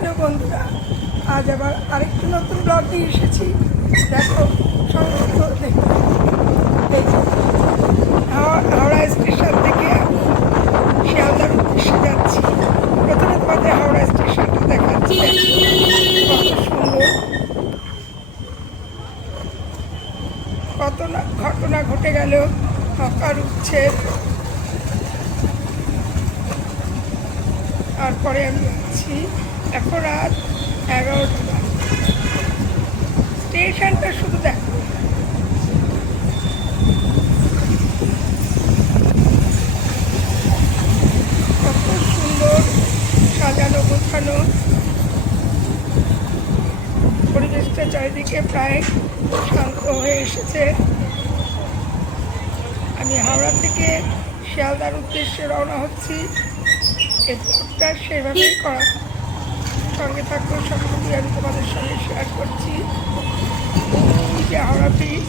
Hello বন্ধুরা, আজ আবার আরেকটি নতুন ব্লগ নিয়ে এসেছি। দেখো সংযুক্ত দেখতে এই হাওড়া স্টেশন থেকে আমি শিয়ালদার উদ্দেশ্যে যাচ্ছি। প্রথমে তোমাদের হাওড়া স্টেশনটা দেখাচ্ছি। কত সুন্দর, কত না ঘটনা ঘটে গেল। হকার উচ্ছেদ, তারপরে আমি যাচ্ছি। এখন রাত 11টা। স্টেশনটা শুধু দেখো, কত সুন্দর সাজানো গোছানো পরিবেশটা। চারিদিকে প্রায় শান্ত হয়ে এসেছে। আমি হাওড়া থেকে শিয়ালদার উদ্দেশ্যে রওনা হচ্ছি। এই ব্লগটা সেভাবেই করা, সঙ্গে থাকবো। সবটুকুই আমি তোমাদের সঙ্গে শেয়ার করছি। ওই যে হাওড়া ব্রিজ,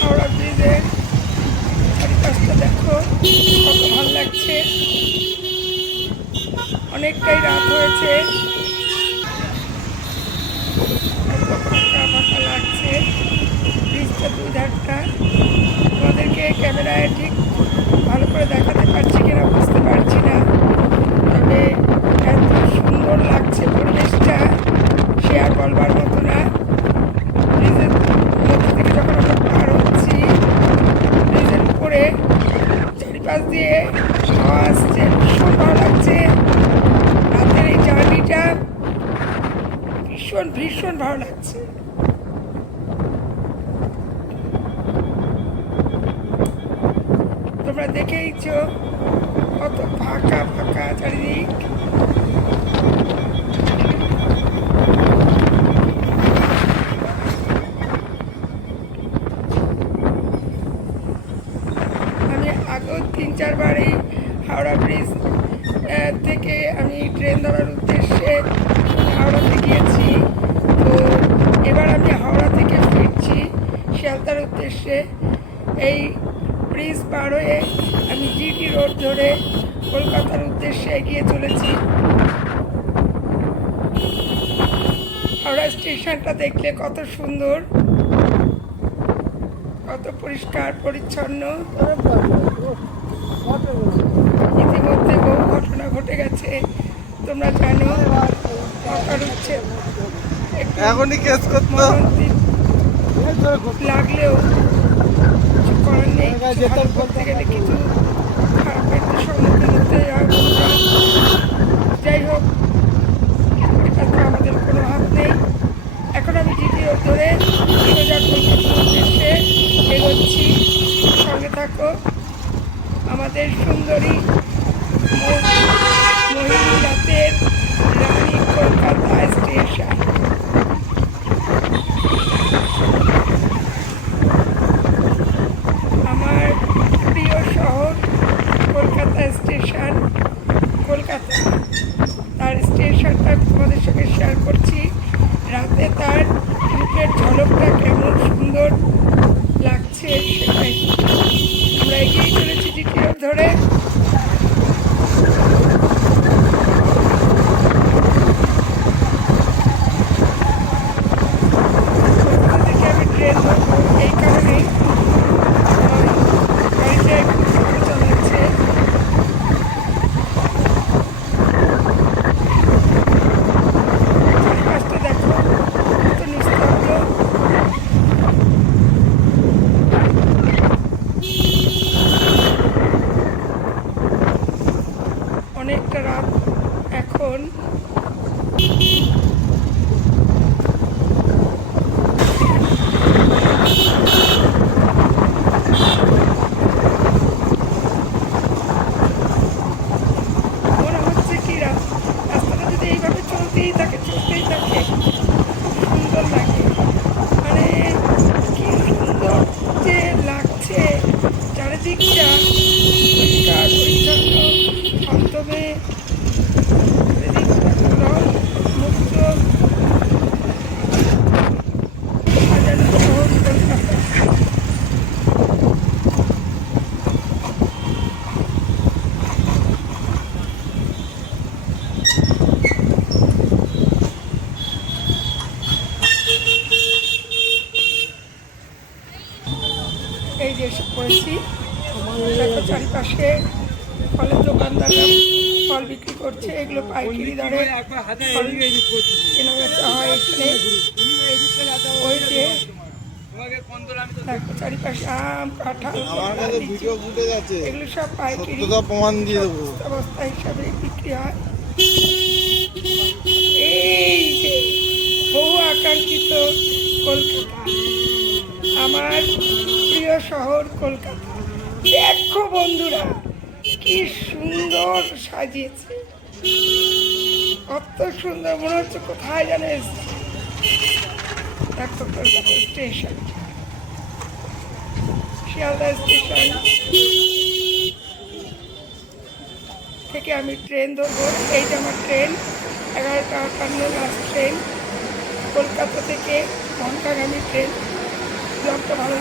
হাওড়া ব্রিজের চারিপাশটা দেখো, কত ভালো লাগছে। অনেকটাই রাত হয়েছে, ফাঁকা ফাঁকা লাগছে ব্রিজটা দুই ধারটা। তোমাদেরকে ক্যামেরায় ঠিক ভালো করে দেখাতে পারছি কিনা বুঝতে পারছি না, তবে এত সুন্দর লাগছে পরিবেশটা, সে আর বলবার মতো না। ব্রিজের মধ্যে থেকে যখন আমরা পার হচ্ছি, ব্রিজের উপরে চারিপাশ দিয়ে হাওয়া আসছে, ভীষণ ভালো লাগছে। রাতের এই জার্নিটা ভীষণ ভীষণ ভালো লাগছে। তোমরা দেখেইছো কত ফাঁকা ফাঁকা চারিদিক। আমি আগেও 3-4বার এই হাওড়া ব্রিজ থেকে আমি ট্রেন ধরার উদ্দেশ্যে হাওড়াতে গিয়েছি। তো এবার আমি হাওড়া থেকে ফিরছি শিয়ালদার উদ্দেশ্যে। এই ব্রিজ পার হয়ে আমি জিটি রোড ধরে কলকাতার উদ্দেশ্যে এগিয়ে চলেছি। হাওড়া স্টেশনটা দেখলে কত সুন্দর, কত পরিষ্কার পরিচ্ছন্ন। ইতিমধ্যে বহু ঘটনা ঘটে গেছে, তোমরা জানো। হকার উচ্ছেদ এখনই কেস করতো লাগলেও কিছু করার নেই। ভালো করতে গেলে কিছু খারাপের সম্মুখীন হতে হয়। যাই হোক, এটা তো আমাদের কোনো হাত নেই। এখন আমি জিটি রোড ধরে সোজা কলকাতার উদ্দেশ্যে এগোচ্ছি। সঙ্গে থাকো। আমাদের সুন্দরী মোহিনী রাতের রানী কলকাতা স্টেশন। আমার প্রিয় শহর কলকাতা স্টেশন, কলকাতা। তার স্টেশনটা তোমাদের সঙ্গে শেয়ার করছি। রাতে তার রূপের ঝলকটা কেমন সুন্দর লাগছে সেটাই। আমরা এগিয়ে চলেছি জিটি রোড ধরে। আমি ট্রেন ধরবো এই কারণেই, গাড়িটা একটু জোরে চালাচ্ছে। চারিপাশটা দেখো কত নিস্তব্ধ। চারিদিকটা পরিষ্কার পরিচ্ছন্ন থমথমে, চারিদিকটা রং মুক্ত সাজানো শহর কলকাতা। এই যে এসে পড়েছি, দেখো চারিপাশে ফলের দোকানদাররা ফল বিক্রি করছে, এগুলো পাইকারি দরে ফল কেনা বেচা হয় এখানে। ওই যে দেখো চারিপাশে আম, কাঁঠাল, আমার কাছে ভিডিও ফুটেজ আছে, এগুলো সব পাইকারি সত্যতা প্রমাণ দিয়ে দেবো। অবস্থা হিসাবে বিক্রি হয়। এই যে বহু আকাঙ্ক্ষিত কলকাতা, আমার প্রিয় শহর কলকাতা। দেখো বন্ধুরা কি সুন্দর সাজিয়েছে, কত সুন্দর, মনে হচ্ছে কোথায় যেন এসেছি। দেখো কলকাতা স্টেশন, শিয়ালদা স্টেশন থেকে আমি ট্রেন ধরবো। এই যে আমার ট্রেন 11টা 58 লাস্ট ট্রেন, কলকাতা থেকে ঘন্টাগামী ট্রেন। ব্লগটা ভালো